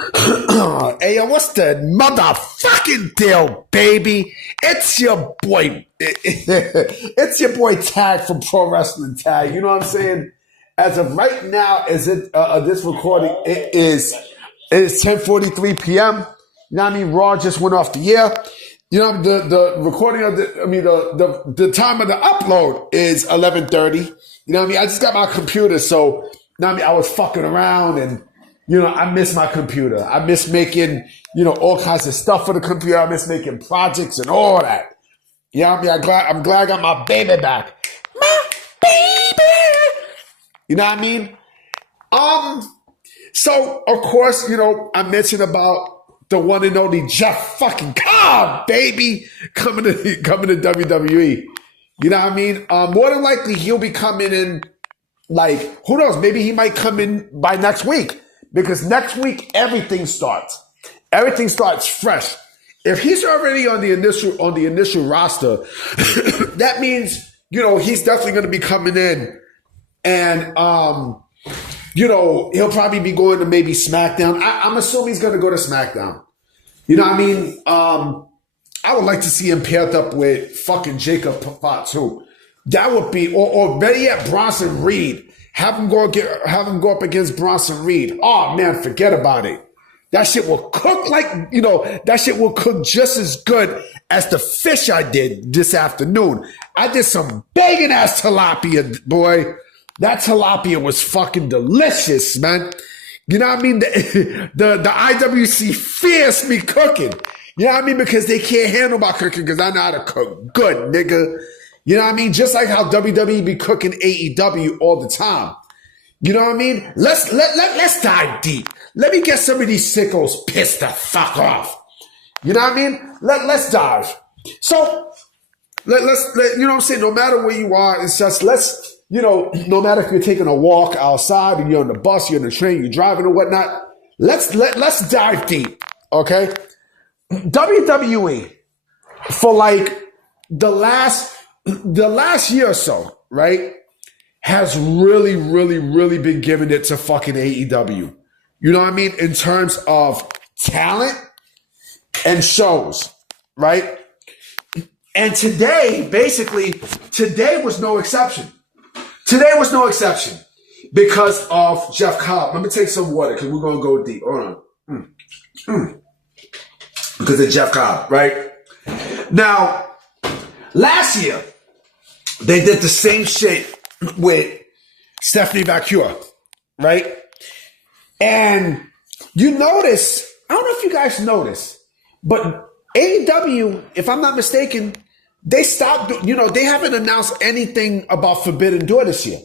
Hey, yo, what's the motherfucking deal, baby? It's your boy. It's your boy Tag from Pro Wrestling Tag. You know what I'm saying? As of right now, this recording? It is 10:43 p.m. You know what I mean? Raw just went off the air. You know, the recording of the time of the upload is 11:30. You know what I mean? I just got my computer, so you know what I mean, I was fucking around and I miss my computer. I miss making, all kinds of stuff for the computer. I miss making projects and all that. You know what I mean? I'm glad I got my baby back. My baby! You know what I mean? So, of course, I mentioned about the one and only Jeff fucking Cobb, baby, coming to WWE. You know what I mean? More than likely, he'll be coming in, who knows? Maybe he might come in by next week. Because next week, everything starts. Everything starts fresh. If he's already on the initial roster, that means, he's definitely going to be coming in. And, he'll probably be going to maybe SmackDown. I'm assuming he's going to go to SmackDown. You know what I mean? I would like to see him paired up with fucking Jacob Fatu. That would be, or better yet, Bronson Reed. Have him go up against Bronson Reed. Oh man, forget about it. That shit will cook that shit will cook just as good as the fish I did this afternoon. I did some banging ass tilapia, boy. That tilapia was fucking delicious, man. You know what I mean? The IWC fears me cooking. You know what I mean? Because they can't handle my cooking because I know how to cook good, nigga. You know what I mean? Just like how WWE be cooking AEW all the time. You know what I mean? Let's dive deep. Let me get some of these sickos pissed the fuck off. You know what I mean? Let's dive. So let's you know what I'm saying? No matter where you are, it's just no matter if you're taking a walk outside and you're on the bus, you're on the train, you're driving or whatnot. Let's dive deep. Okay? WWE for the last year or so, right, has really, really, really been giving it to fucking AEW. You know what I mean? In terms of talent and shows, right? And today was no exception. Today was no exception because of Jeff Cobb. Let me take some water because we're going to go deep. Hold on. Because of Jeff Cobb, right? Now, last year, they did the same shit with Stephanie Vacuer, right? And you notice, I don't know if you guys notice, but AEW, if I'm not mistaken, they stopped, they haven't announced anything about Forbidden Door this year.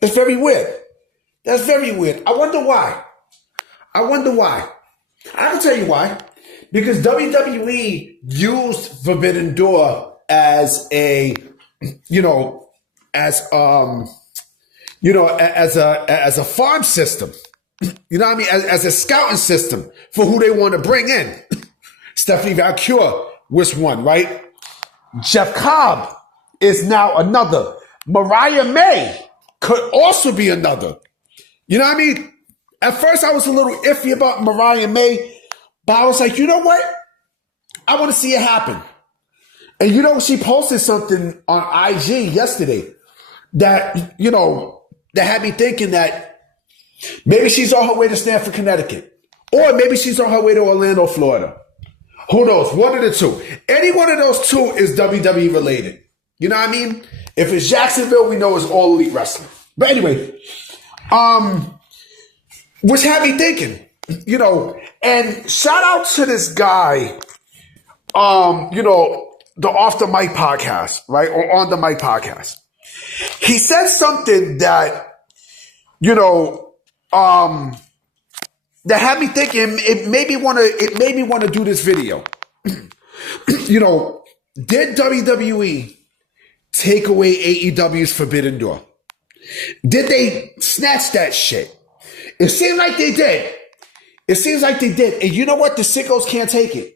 That's very weird. That's very weird. I wonder why. I can tell you why. Because WWE used Forbidden Door as a farm system. You know what I mean? As a scouting system for who they want to bring in. Stephanie Vacuer was one, right? Jeff Cobb is now another. Mariah May could also be another. You know what I mean? At first I was a little iffy about Mariah May, but I was like, you know what? I want to see it happen. And she posted something on IG yesterday that, that had me thinking that maybe she's on her way to Stamford, Connecticut. Or maybe she's on her way to Orlando, Florida. Who knows? One of the two. Any one of those two is WWE related. You know what I mean? If it's Jacksonville, we know it's All Elite Wrestling. But anyway, which had me thinking, and shout out to this guy, the Off the Mic podcast, right? Or On the Mic podcast. He said something that, that had me thinking it made me want to do this video. Did WWE take away AEW's Forbidden Door? Did they snatch that shit? It seems like they did. And you know what? The sickos can't take it.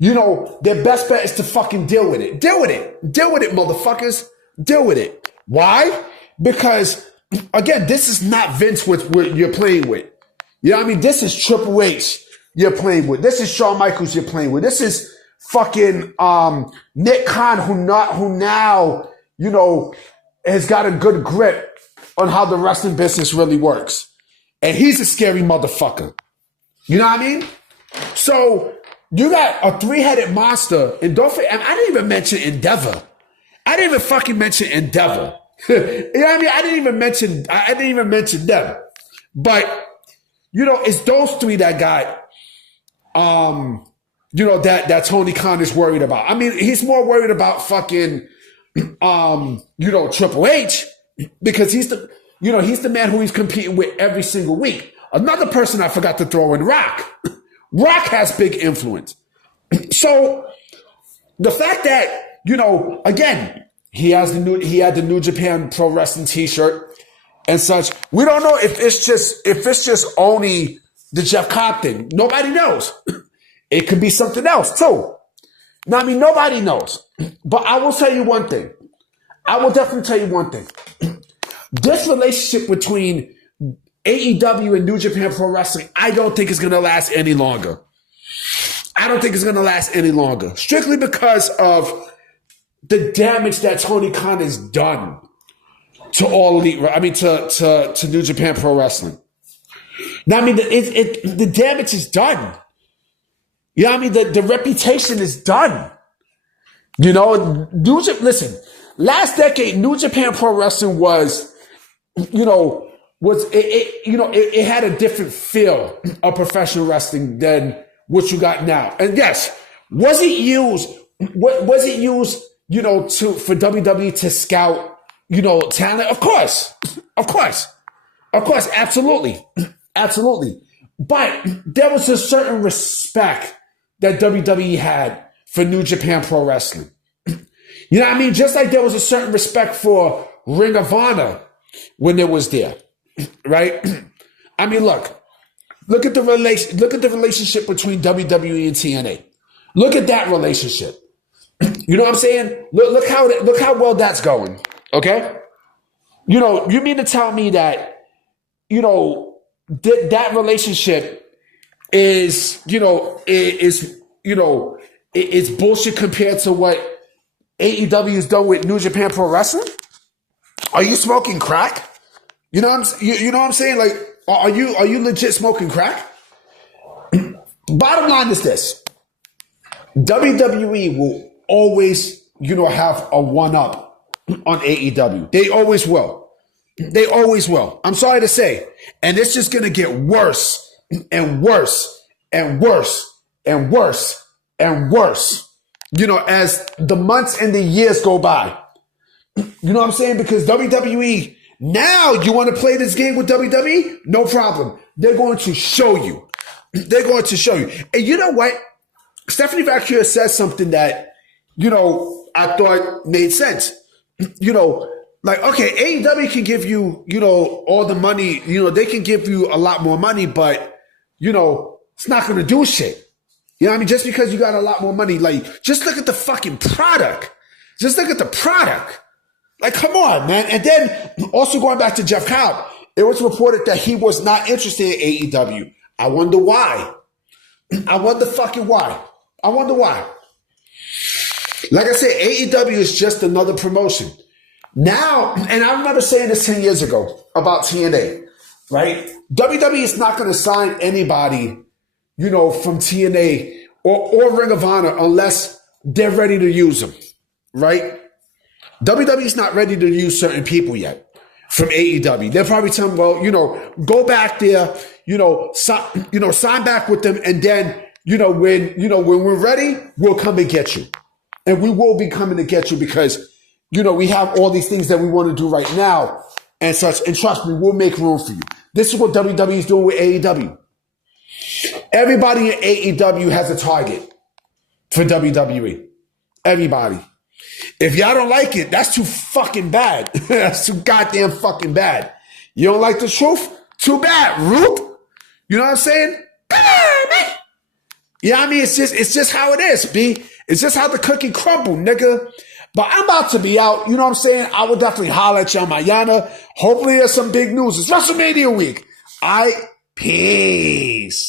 Their best bet is to fucking deal with it. Deal with it, motherfuckers. Deal with it. Why? Because, again, this is not Vince with what you're playing with. You know what I mean? This is Triple H you're playing with. This is Shawn Michaels you're playing with. This is fucking Nick Khan who now, you know, has got a good grip on how the wrestling business really works. And he's a scary motherfucker. You know what I mean? So you got a three-headed monster, and don't forget, I didn't even mention Endeavor. I didn't even fucking mention Endeavor. You know what I mean? I didn't even mention them. But you know, it's those three that got you know, that Tony Khan is worried about. I mean, he's more worried about fucking you know, Triple H, because he's the man who he's competing with every single week. Another person I forgot to throw in, Rock. Rock has big influence. So the fact that, you know, again, he had the New Japan Pro Wrestling t-shirt and such. We don't know if it's just only the Jeff Cobb thing. Nobody knows. It could be something else too. Now, I mean, nobody knows. But I will tell you one thing. I will definitely tell you one thing. This relationship between AEW and New Japan Pro Wrestling, I don't think it's going to last any longer. I don't think it's going to last any longer. Strictly because of the damage that Tony Khan has done to all elite, I mean, to New Japan Pro Wrestling. Now, I mean, the damage is done. You know what I mean? The reputation is done. You know, listen, last decade, New Japan Pro Wrestling was, you know, it had a different feel of professional wrestling than what you got now. And yes, was it used, you know, for WWE to scout, you know, talent? Of course, absolutely. Absolutely. But there was a certain respect that WWE had for New Japan Pro Wrestling. You know what I mean? Just like there was a certain respect for Ring of Honor when it was there, right? I mean, look at the relationship between WWE and TNA. Look at that relationship. You know what I'm saying? Look how well that's going. Okay? You know, you mean to tell me that, you know, that relationship is bullshit compared to what AEW has done with New Japan Pro Wrestling? Are you smoking crack? You know what I'm saying? Like, are you legit smoking crack? Bottom line is this: WWE will always, you know, have a one-up on AEW. They always will. They always will. I'm sorry to say. And it's just going to get worse and worse and worse and worse and worse, you know, as the months and the years go by. You know what I'm saying? Because WWE, now you want to play this game with WWE? No problem. They're going to show you. They're going to show you. And you know what? Stephanie Vacchia says something that, you know, I thought made sense. You know, like, okay, AEW can give you, you know, all the money, you know, they can give you a lot more money, but, you know, it's not going to do shit. You know what I mean? Just because you got a lot more money, like, just look at the fucking product. Just look at the product. Like, come on, man. And then also going back to Jeff Cobb, it was reported that he was not interested in AEW. I wonder why. I wonder fucking why. I wonder why. Like I said, AEW is just another promotion. Now, and I remember saying this 10 years ago about TNA, right? WWE is not going to sign anybody, you know, from TNA or Ring of Honor unless they're ready to use them, right? WWE is not ready to use certain people yet from AEW. They'll probably tell them, well, you know, go back there, sign back with them, and then, when we're ready, we'll come and get you. And we will be coming to get you because, we have all these things that we want to do right now and such. And trust me, we'll make room for you. This is what WWE is doing with AEW. Everybody in AEW has a target for WWE. Everybody. If y'all don't like it, that's too fucking bad. That's too goddamn fucking bad. You don't like the truth? Too bad, Roop. You know what I'm saying? Yeah, I mean, it's just how it is, B. It's just how the cookie crumble, nigga. But I'm about to be out. You know what I'm saying? I will definitely holler at y'all mañana. Hopefully there's some big news. It's WrestleMania week. Peace.